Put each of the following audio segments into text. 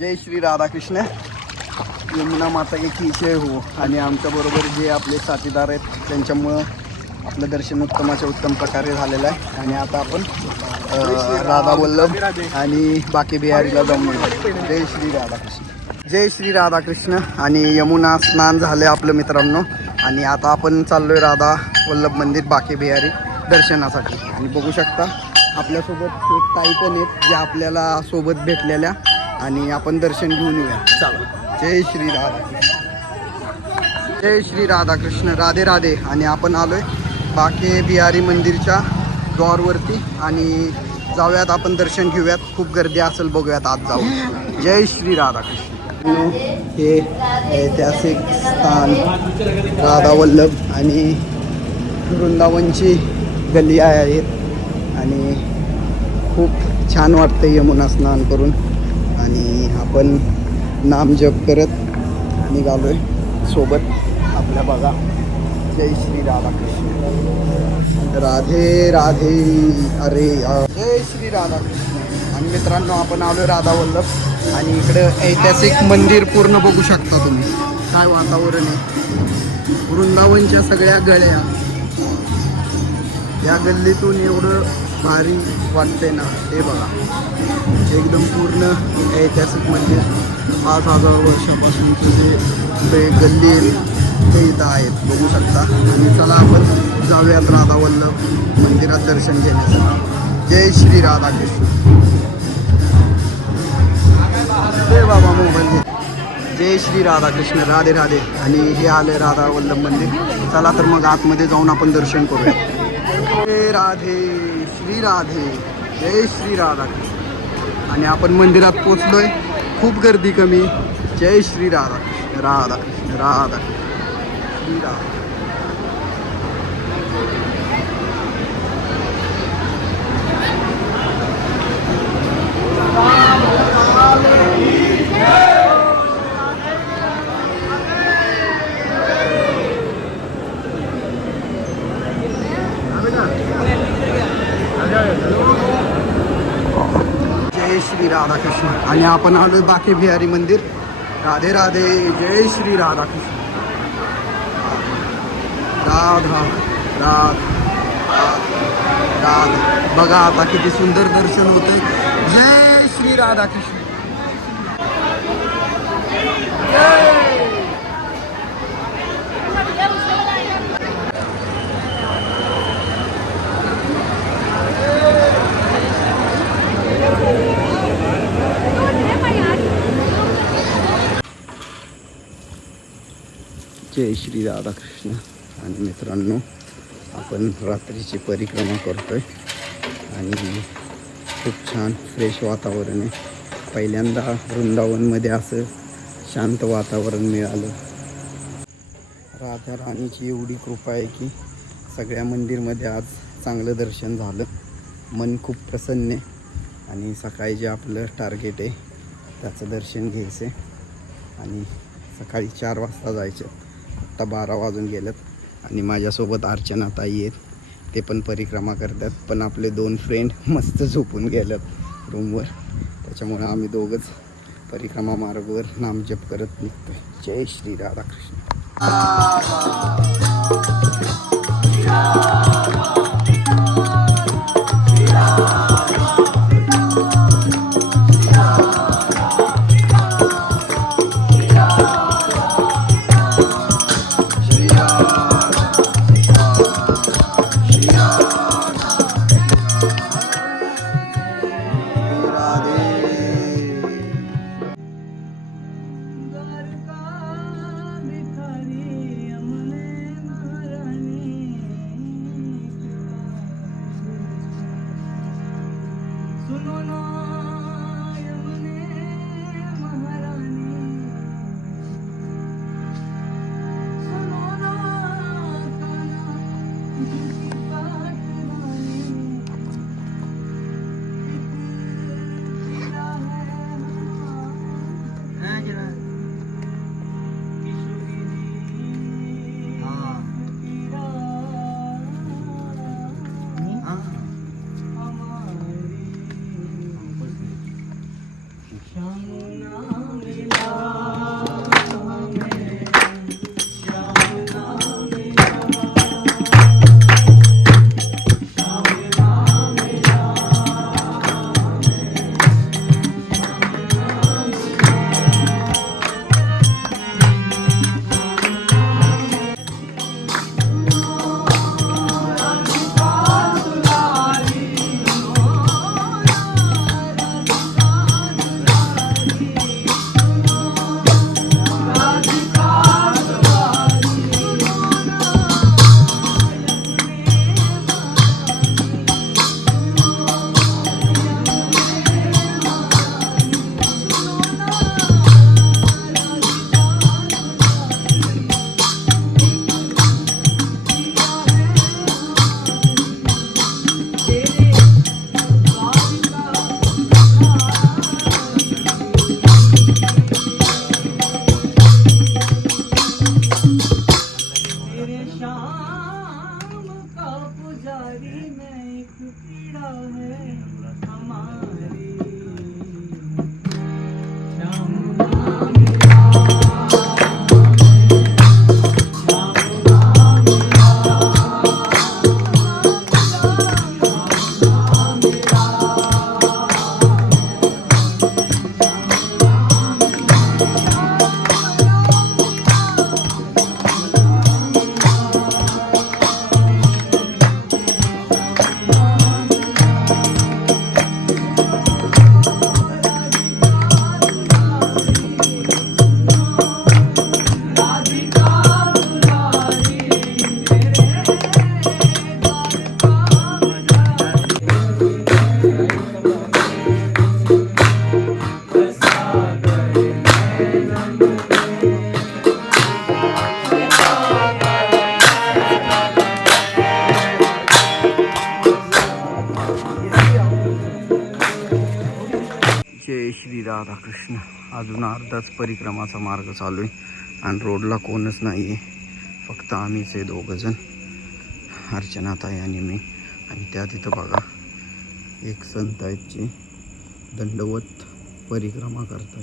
जय श्री राधाकृष्ण. यमुना माता एक विषय हो. आणि आमच्याबरोबर जे आपले साथीदार आहेत त्यांच्यामुळं आपलं दर्शन उत्तमाच्या उत्तम प्रकारे झालेलं आहे. आणि आता आपण राधा वल्लभ आणि बाकी बिहारीला जाऊन जय श्री राधाकृष्ण. जय श्री राधाकृष्ण. आणि यमुना स्नान झालं आपलं मित्रांनो. आणि आता आपण चाललोय राधा वल्लभ मंदिर बाकी बिहारी दर्शनासाठी. आणि बघू शकता आपल्यासोबत एक ताई पण आहेत ज्या आपल्याला सोबत भेटलेल्या. आणि आपण दर्शन घेऊन येऊया. चला. जय श्री राधाकृष्ण जय श्री राधाकृष्ण. राधे राधे. आणि आपण आलोय बाके बिहारी मंदिरच्या द्वारवरती आणि जाऊयात आपण दर्शन घेऊयात. खूप गर्दी असेल बघूयात आज जाऊ जय श्री राधाकृष्ण. हे ऐतिहासिक स्थान राधा वल्लभ आणि वृंदावनची गल्ली आहेत. आणि खूप छान वाटतं यमुना स्नान करून. आणि आपण नाम जप करत निघालोय सोबत. आपल्या बघा. जय श्री राधाकृष्ण. राधे राधे अरे जय श्री राधाकृष्ण. आणि मित्रांनो आपण आलोय राधा वल्लभ आणि इकडं ऐतिहासिक मंदिर पूर्ण बघू शकता तुम्ही. काय वातावरण आहे. वृंदावनच्या सगळ्या गळ्या. या गल्लीतून एवढं भारी वाटतंय ना हे बघा. एकदम पूर्ण ऐतिहासिक मंदिर पाच हजार वर्षापासूनचे जे गल्ली ते इथं आहेत. बघू शकता. आणि चला आपण जाऊयात राधा वल्लभ मंदिरात दर्शन घेण्यासाठी. जय श्री राधाकृष्ण. जय बाबा मोबाईल घे. जय श्री राधाकृष्ण. राधे राधे. आणि हे आलं राधा वल्लभ मंदिर. चला तर मग आतमध्ये जाऊन आपण दर्शन करूया. राधे श्री राधे. जय श्री राधाकृष्ण. आणि आपण मंदिरात पोचलोय खूप गर्दी कमी जय श्री राधा राधा राधा श्री राधा Yeah श्री राधाकृष्ण. आणि आपण आलोय बाके बिहारी मंदिर. राधे राधे जय श्री राधाकृष्ण. राधा राधा राधा. बघा आता किती सुंदर दर्शन होतंय. जय श्री राधाकृष्ण. जय श्री राधाकृष्ण. आणि मित्रांनो आपण रात्रीची परिक्रमा करतो आहे आणि खूप छान फ्रेश वातावरण आहे. पहिल्यांदा वृंदावनमध्ये असं शांत वातावरण मिळालं. राधा राणीची एवढी कृपा आहे की सगळ्या मंदिरमध्ये आज चांगलं दर्शन झालं. मन खूप प्रसन्न आहे. आणि सकाळी जे आपलं टार्गेट आहे त्याचं दर्शन घ्यायचं आहे आणि सकाळी चार वाजता जायचं. आत्ता बारा वाजून गेलेत आणि माझ्यासोबत अर्चना ताई आहेत. ते पण परिक्रमा करतात. पण आपले दोन फ्रेंड मस्त झोपून गेल्यात रूमवर त्याच्यामुळे आम्ही दोघंच परिक्रमा मार्गावर नामजप करत निघतोय. जय श्री राधाकृष्ण. अजून अर्धाच परिक्रमाचा मार्ग चालू आहे. आणि रोडला कोणच नाही आहे फक्त आम्हीच आहे दोघंजण. अर्चनाताई आणि मी. आणि त्या तिथं बघा. एक संत आहेत जे दंडवत परिक्रमा करतात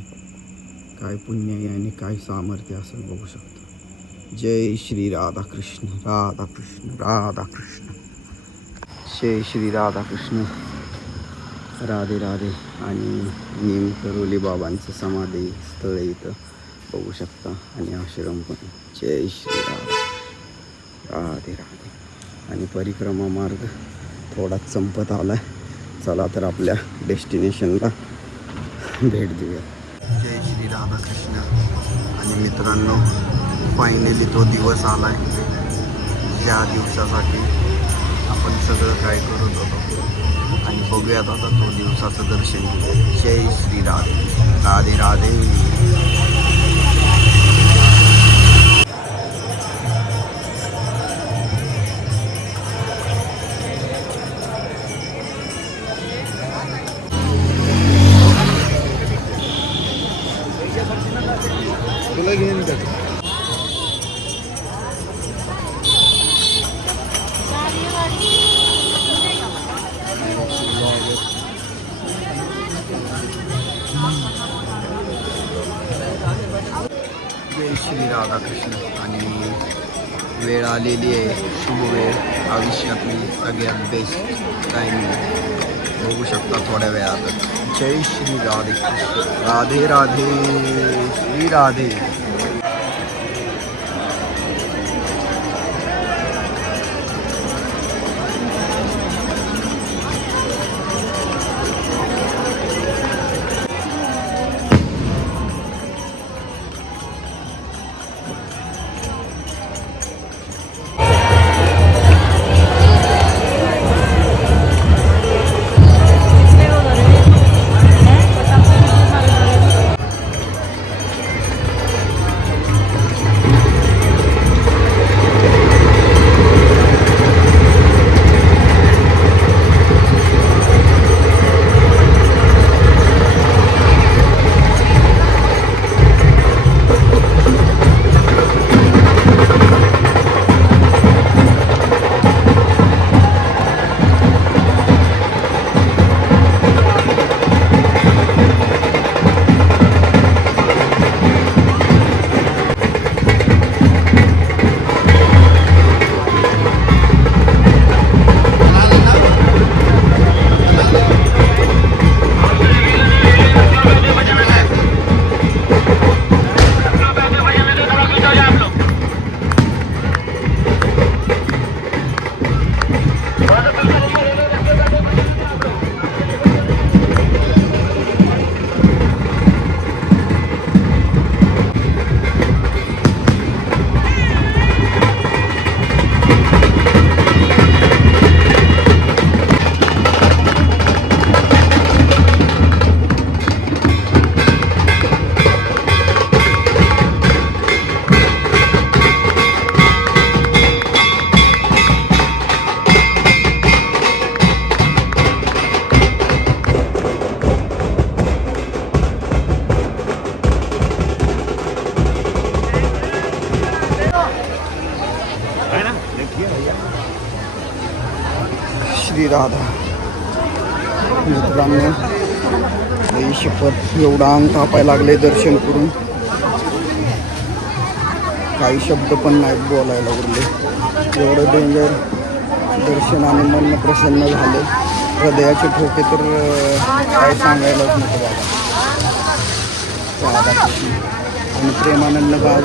काय पुण्य आहे आणि काय सामर्थ्य असं बघू शकतो. जय श्री राधाकृष्ण राधाकृष्ण राधाकृष्ण. जय श्री राधाकृष्ण. राधे राधे आणि नेम करोली बाबांचं समाधी स्थळ इथं. बघू शकता. आणि आश्रम पण. जय श्री राधे राधे राधे. आणि परिक्रमा मार्ग थोडाच संपत आला आहे चला तर आपल्या डेस्टिनेशनला भेट देऊया. जय श्री राधाकृष्ण. आणि मित्रांनो फायनली तो दिवस आला आहे ज्या दिवसासाठी आपण सगळं काय करत होतो. आणि बघूयात आता तो दिवसाचं दर्शन घेऊया. जय श्री राधे राधे. राधे तुला घेऊन श्री राधाकृष्ण. आणि वेळ आलेली आहे. शुभ वेळ. आयुष्यातली सगळ्यात बेस्ट टायमिंग बघू शकता थोड्या वेळात जय श्री राधे कृष्ण राधे राधे. श्री राधे. श्री राधा. मित्रांनो शपथ एवढा अंग थापायला लागले दर्शन करून. काही शब्द पण नाहीत बोलायला उरले. एवढं डेंजर दर्शन आणि मन प्रसन्न झाले. हृदयाचे ठोके तर काय सांगायलाच नको बाबा. आणि प्रेमानंद बाल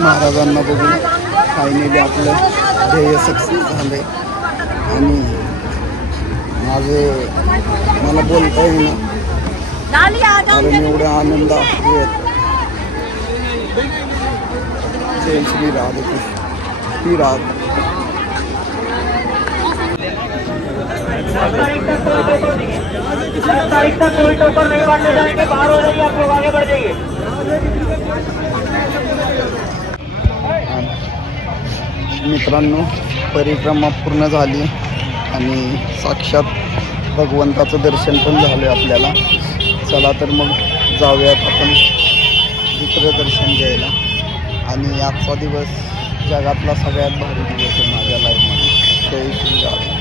महाराजांना बघून काही नेले आपलं ध्येय सक्सेस झाले आणि हे मला बोलता येईना. कारण एवढा आनंद येत जय श्री राधेकृष्ण ही राधा तारीख तक कोई टोकर नहीं जाएंगे बाहर हो जाइए आप लोग आगे बढ़ जाइए मित्रांनो परिक्रमा पूर्ण झाली आणि साक्षात भगवंताचं दर्शन पण झालं आपल्याला. चला तर मग जाऊयात आपण दुसरं दर्शन घ्यायला. आणि आजचा दिवस जगातला सगळ्यात भारी दिवस आहे माझ्या लाईफमध्ये जय श्री जाऊया